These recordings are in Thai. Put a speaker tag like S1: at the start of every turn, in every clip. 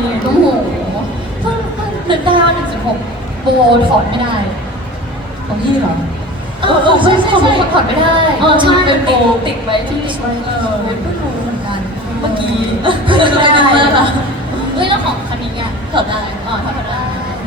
S1: โอ้โหเพิ่งนึกได้ว่า1.6โบถอนไม่ได้
S2: ของพี่เหรอ
S1: ใช่ถอนไม่ได้
S2: ใช่
S1: เป็น
S2: โบ
S1: ติดไว้ที่เพิ่งรู้เหมือนกัน
S2: เมื่อกี้
S1: ไม่ได้
S2: เหรอ
S1: เฮ้ยแล้วของคันนี้อ่ะ
S2: ถอดได้
S1: ถอนได้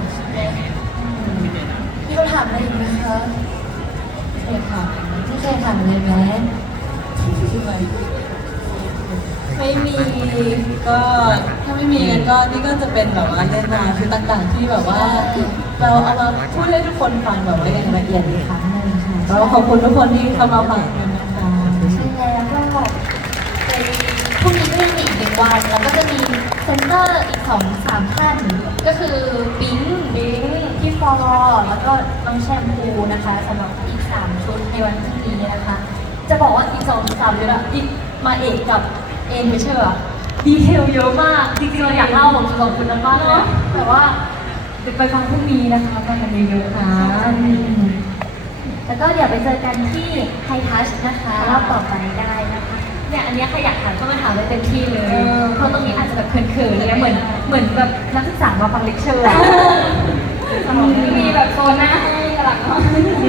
S1: พี่เขาถามอะไรอีกไหมคะ
S2: เอกค่ะ
S1: พี่เคยถามอะไรไหม
S2: ชื่ออะไร
S1: ไม่มี
S2: ก็ถ้าไม่มีกันก็นี่ก็จะเป็นแบบว่าเรื่องราวคือต่างๆที่แบบว่า เราเอามาพูดให้ทุกคนฟังแบบว่าอย่างละเอียดอีกครั้งหนึ่งค่ะก็ขอบคุณทุกคนที่เข้ามาฟังกันนะคะ
S1: ใช่แล้วก็ในพรุ่งนี้ก็ยังมีอีก1 วันแล้วก็จะมีเซนเตอร์อีก2-3 ท่านก็คือปิ๊งพี่ฟอร์แล้วก็น้องแชมพูนะคะสำหรับอีก3 ชุดในวันพรุ่งนี้นะคะ จะบอกว่าอีก2-3 ชุดอะอีกมาเอกกับเอ็นไม่ใช่เหรอดีเทลเยอะมากจริงๆเราอยากเล่าของ2 ชุดนั้นมากเลยแต่ว่าเดี๋ยวไปฟังพรุ่งนี้นะคะฟังกันเยอะๆค่ะ แล้วก็เดี๋ยวไปเจอกันที่ไฮทัชนะคะรอบต่อไปได้นะคะเนี่ยอันเนี้ยใครอยากถามก็มาถามได้เต็มที่เลยเพราะตรงนี้อาจจะแบบเขินๆอะไรเหมือนแบบนักศึกษามาฟังเลคเชอร์มีแบบโซนหน้าให้หลังก็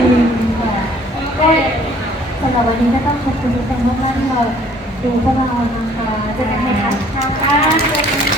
S1: สำหรับวันนี้ก็ต้องขอบคุณทุกคนมากๆที่เราดูพวกเรานะคะเจอกันไฮทัชค่ะ